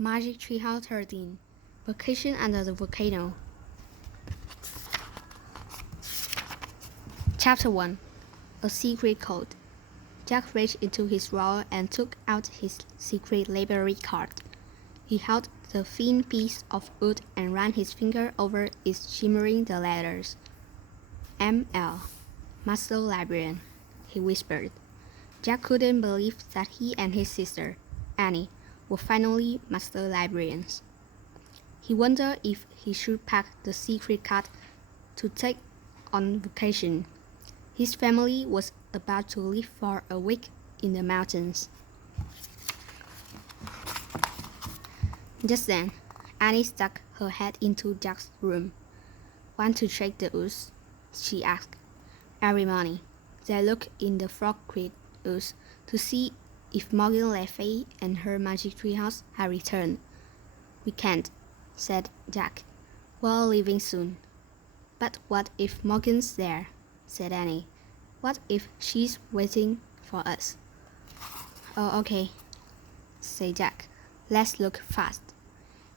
Magic Treehouse 13 Vacation Under the Volcano. Chapter 1 A Secret Code. Jack reached into his drawer and took out his secret library card. He held the thin piece of wood and ran his finger over it, shimmering the letters. M.L. Master Librarian, he whispered. Jack couldn't believe that he and his sister, Annie, were finally master librarians. He wondered if he should pack the secret card to take on vacation. His family was about to live for a week in the mountains. Just then, Annie stuck her head into Jack's room. "Want to check the ooze?" she asked. Every morning, they looked in the Frog Creek ooze to see if Morgan Le Fay and her magic treehouse had returned. "We can't," said Jack. "We're leaving soon." "But what if Morgan's there?" said Annie. "What if she's waiting for us?" "Oh, okay," said Jack. "Let's look fast."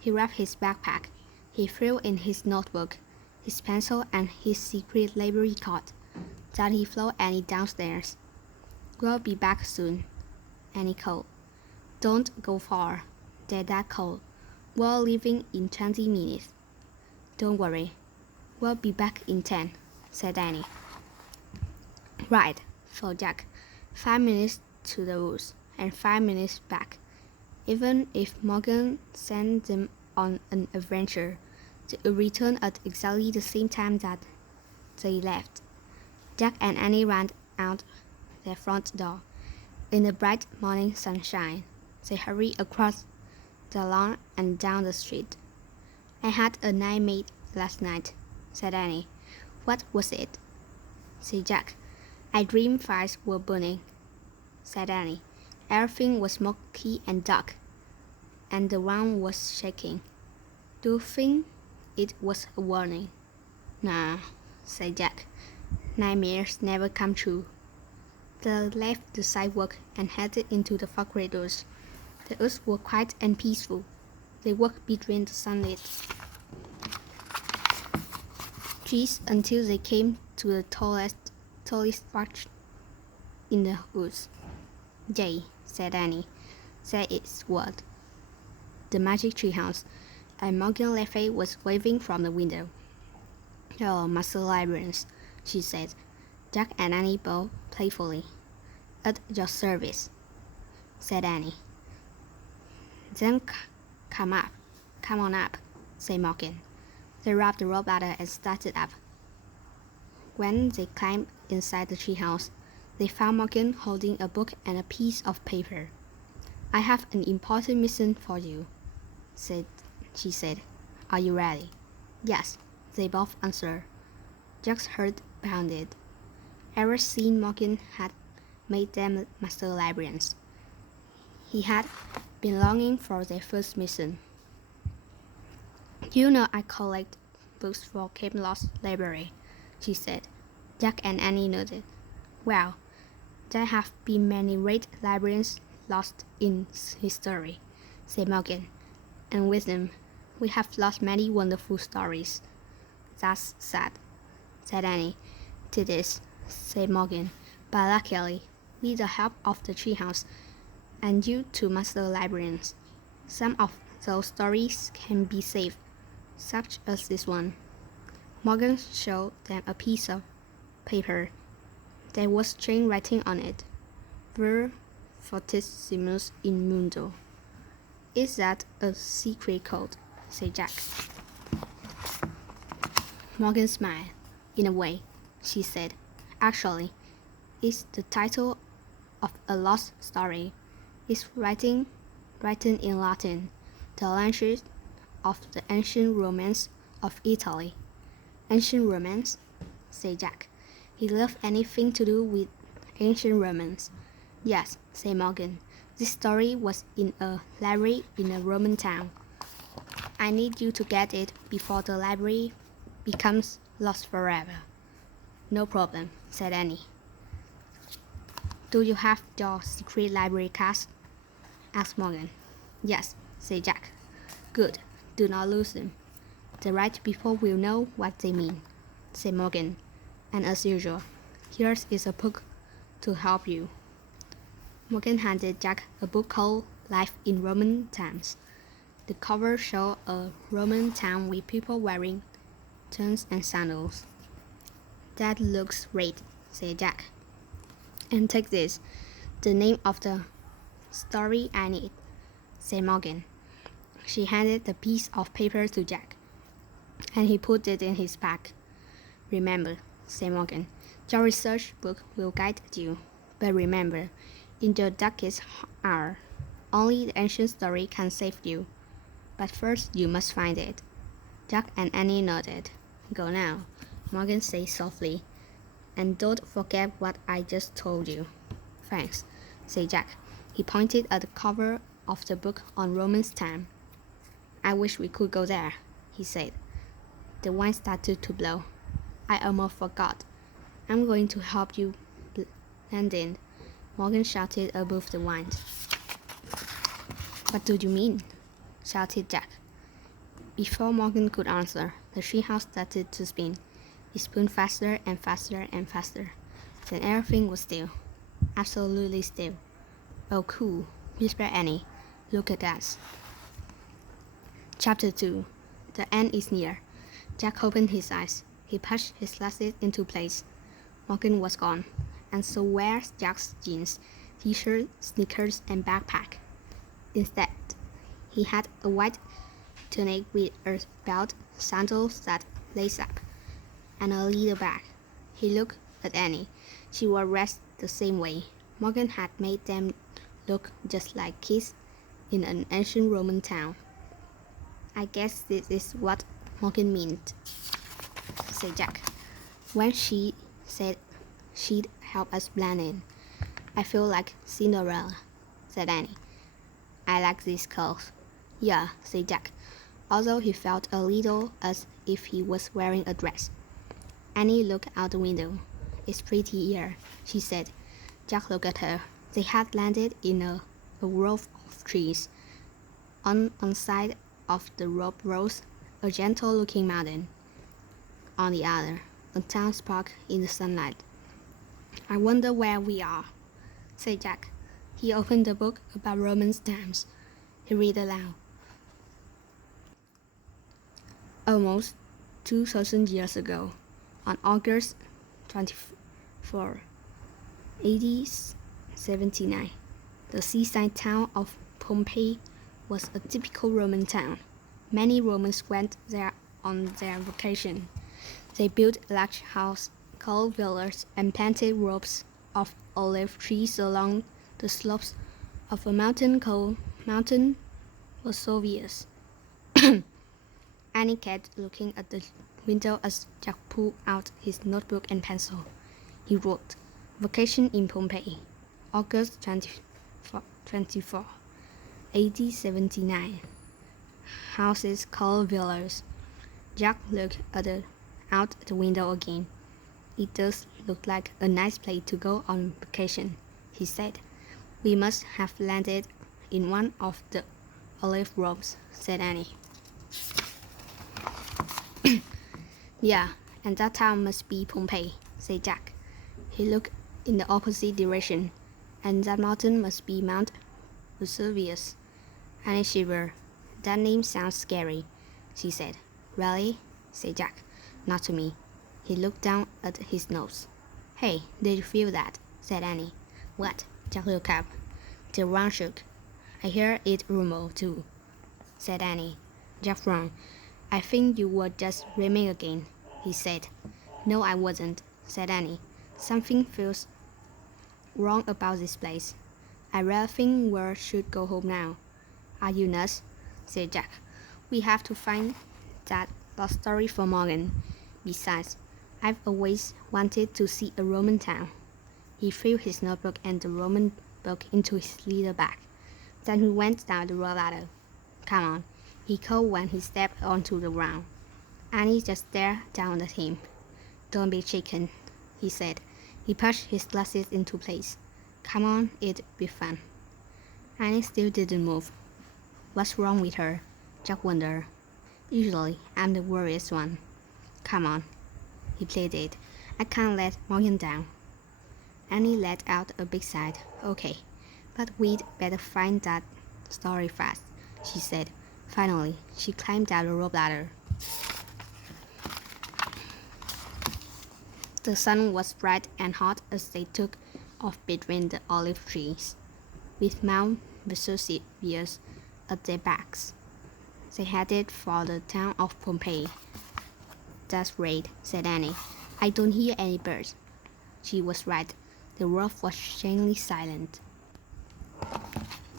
He wrapped his backpack. He threw in his notebook, his pencil, and his secret library card. Then he followed Annie downstairs. "We'll be back soon," Annie called. "Don't go far. They're that cold. We're leaving in 20 minutes." "Don't worry. We'll be back in 10, said Annie. "Right," thought Jack. 5 minutes to the woods, and 5 minutes back. Even if Morgan sent them on an adventure, they would return at exactly the same time that they left. Jack and Annie ran out their front door. In the bright morning sunshine, they hurried across the lawn and down the street. "I had a nightmare last night," said Annie. "What was it?" said Jack. "I dreamed fires were burning," said Annie. "Everything was smoky and dark, and the ground was shaking. Do you think it was a warning?" "Nah," said Jack. "Nightmares never come true." They left the sidewalk and headed into the fog corridors. The woods were quiet and peaceful. They walked between the sunlit trees until they came to the tallest structure in the woods. "Jay," said Annie. "That is what." The magic treehouse, and Morgan Le Fay was waving from the window. "Oh, master librarians," she said. Jack and Annie bowed playfully. "At your service," said Annie. "Then come on up," said Morgan. They wrapped the rope ladder and started up. When they climbed inside the treehouse, they found Morgan holding a book and a piece of paper. "I have an important mission for you," she said. "Are you ready?" "Yes," they both answered. Jack's heart pounded. Ever since Morgan had made them master librarians, he had been longing for their first mission. "You know I collect books for Camelot's library," she said. Jack and Annie nodded. "Well, there have been many great librarians lost in history," said Morgan. "And with them, we have lost many wonderful stories." "That's sad," said Annie. "It is," said Morgan. "But luckily, with the help of the treehouse and you two master librarians, some of those stories can be saved, such as this one." Morgan showed them a piece of paper. There was strange writing on it. "Ver fortissimus in mundo." "Is that a secret code?" said Jack. Morgan smiled. "In a way," she said. "Actually, it's the title of a lost story. It's written in Latin, the language of the ancient Romance of Italy." "Ancient Romance?" said Jack. He loved anything to do with ancient romance. "Yes," said Morgan. "This story was in a library in a Roman town. I need you to get it before the library becomes lost forever." "No problem," said Annie. "Do you have your secret library card?" asked Morgan. "Yes," said Jack. Good. Do not lose them. The right people will know what they mean, said Morgan. And as usual, here is a book to help you. Morgan handed Jack a book called Life in Roman Times. The cover showed a Roman town with people wearing turbans and sandals. That looks great, said Jack. And take this, the name of the story I need, said Morgan. She handed the piece of paper to Jack, and he put it in his bag. Remember, said Morgan, your research book will guide you. But remember, in your darkest hour, only the ancient story can save you. But first you must find it. Jack and Annie nodded. Go now, Morgan said softly. And don't forget what I just told you. Thanks, said Jack. He pointed at the cover of the book on Roman's time. I wish we could go there, he said. The wind started to blow. I almost forgot. I'm going to help you land in, Morgan shouted above the wind. What do you mean? Shouted Jack. Before Morgan could answer, the treehouse started to spin. It spun faster and faster and faster. Then everything was still. Absolutely still. Oh, cool, whispered Annie. Look at us. Chapter 2. The end is near. Jack opened his eyes. He pushed his glasses into place. Morgan was gone, and so were Jack's jeans, t-shirt, sneakers, and backpack. Instead, he had a white tunic with a belt, sandals that laced up, and a little bag. He looked at Annie. She wore dressed the same way. Morgan had made them look just like kids in an ancient Roman town. I guess this is what Morgan meant, said Jack. When she said she'd help us blend in. I feel like Cinderella, said Annie. I like these clothes. Yeah, said Jack, although he felt a little as if he was wearing a dress. Annie looked out the window. It's pretty here, she said. Jack looked at her. They had landed in a grove of trees. On one side of the road rose a gentle-looking mountain. On the other, a town sparkled in the sunlight. I wonder where we are, said Jack. He opened the book about Roman times. He read aloud. Almost 2,000 years ago, on August 24, AD 79, the seaside town of Pompeii was a typical Roman town. Many Romans went there on their vacation. They built large houses called villas and planted groves of olive trees along the slopes of a mountain called Mountain Vesuvius. Annie kept looking at the window as Jack pulled out his notebook and pencil. He wrote, Vacation in Pompeii, August 24, AD 79. Houses called villas. Jack looked out the window again. It does look like a nice place to go on vacation, he said. We must have landed in one of the olive groves, said Annie. Yeah, and that town must be Pompeii, said Jack. He looked in the opposite direction, and that mountain must be Mount Vesuvius. Annie shivered. That name sounds scary, she said. Really? Said Jack. Not to me. He looked down at his nose. Hey, did you feel that? Said Annie. What? Jack looked up. The ground shook. I hear it rumble too, said Annie. Jack frowned. I think you were just dreaming again, he said. No, I wasn't, said Annie. Something feels wrong about this place. I really think we should go home now. Are you nuts? Said Jack. We have to find that lost story for Morgan. Besides, I've always wanted to see a Roman town. He threw his notebook and the Roman book into his little bag. Then he went down the road ladder. Come on, he called when he stepped onto the ground. Annie just stared down at him. Don't be chicken, he said. He pushed his glasses into place. Come on, it'd be fun. Annie still didn't move. What's wrong with her? Jack wondered. Usually, I'm the worriest one. Come on, he pleaded. I can't let Morgan down. Annie let out a big sigh. Okay, but we'd better find that story fast, she said. Finally, she climbed down the rope ladder. The sun was bright and hot as they took off between the olive trees, with Mount Vesuvius at their backs. They headed for the town of Pompeii. That's great, said Annie. I don't hear any birds. She was right. The world was strangely silent.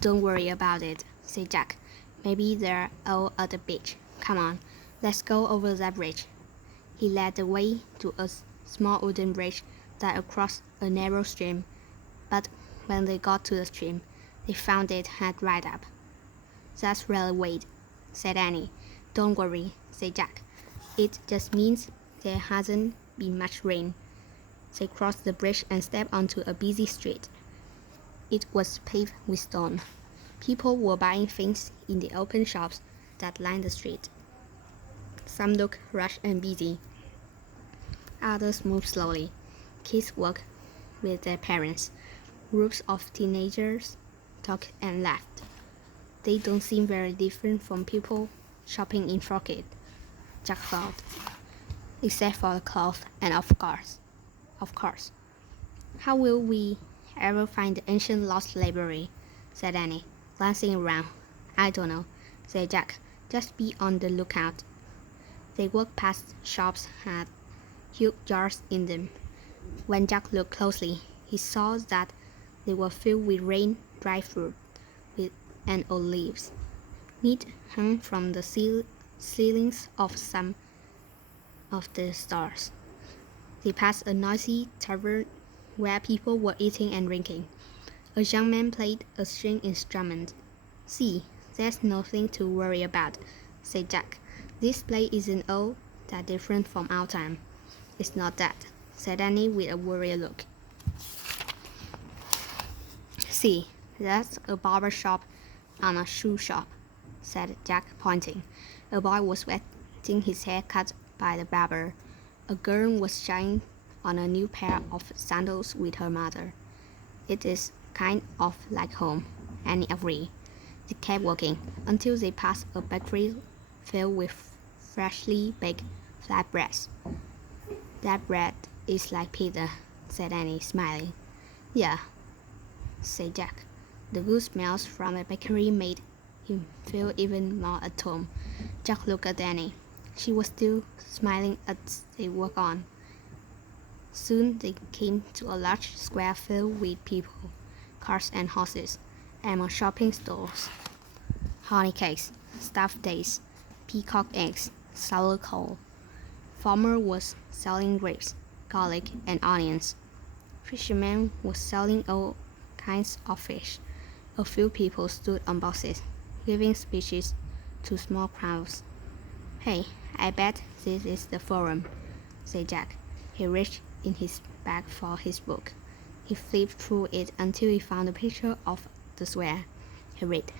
Don't worry about it, said Jack. Maybe they're all at the beach. Come on, let's go over that bridge. He led the way to a small wooden bridge that across a narrow stream, but when they got to the stream, they found it had dried up. That's really weird, said Annie. Don't worry, said Jack. It just means there hasn't been much rain. They crossed the bridge and stepped onto a busy street. It was paved with stone. People were buying things in the open shops that lined the street. Some looked rushed and busy. Others moved slowly. Kids walked with their parents. Groups of teenagers talked and laughed. They don't seem very different from people shopping in Forked, Jack thought. Except for the clothes and of course. How will we ever find the ancient lost library? Said Annie, glancing around. I don't know, said Jack. Just be on the lookout. They walked past shops had huge jars in them. When Jack looked closely, he saw that they were filled with rain-dried fruit and old leaves. Meat hung from the ceilings of some of the stores. They passed a noisy tavern where people were eating and drinking. A young man played a string instrument. See, there's nothing to worry about, said Jack. This place isn't all that different from our time. It's not that, said Annie with a worried look. See, that's a barber shop and a shoe shop, said Jack, pointing. A boy was getting his hair cut by the barber. A girl was trying on a new pair of sandals with her mother. It is kind of like home, Annie agreed. They kept walking until they passed a bakery filled with freshly baked flatbreads. That bread is like pizza, said Annie, smiling. Yeah, said Jack. The good smells from the bakery made him feel even more at home. Jack looked at Annie. She was still smiling as they walked on. Soon they came to a large square filled with people, cars and horses, and more shopping stalls. Honey cakes, stuffed dates, peacock eggs, sour coal. Farmer was selling grapes, garlic, and onions. Fisherman was selling all kinds of fish. A few people stood on boxes, giving speeches to small crowds. Hey, I bet this is the forum, said Jack. He reached in his bag for his book. He flipped through it until he found a picture of the square. He read,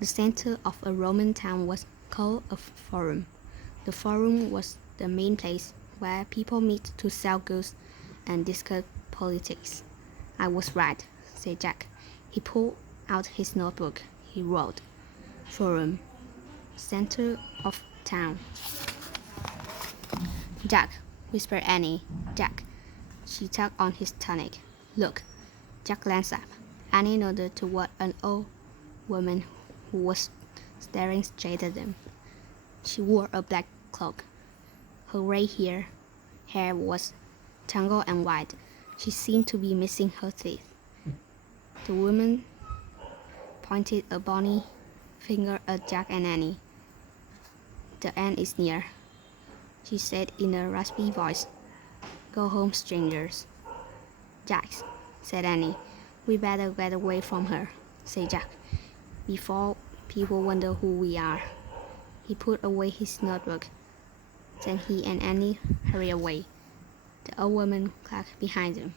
the center of a Roman town was called a forum. The forum was the main place where people meet to sell goods and discuss politics. I was right, said Jack. He pulled out his notebook. He wrote, Forum, center of town. Jack, whispered Annie. Jack. She tugged on his tunic. Look. Jack glanced up. Annie nodded toward an old woman who was staring straight at them. She wore a black cloak. Her gray hair was tangled and white. She seemed to be missing her teeth. The woman pointed a bony finger at Jack and Annie. The end is near, she said in a raspy voice. Go home, strangers. Jack, said Annie. We better get away from her, said Jack, before people wonder who we are. He put away his notebook. Then he and Annie hurried away. The old woman clacked behind them.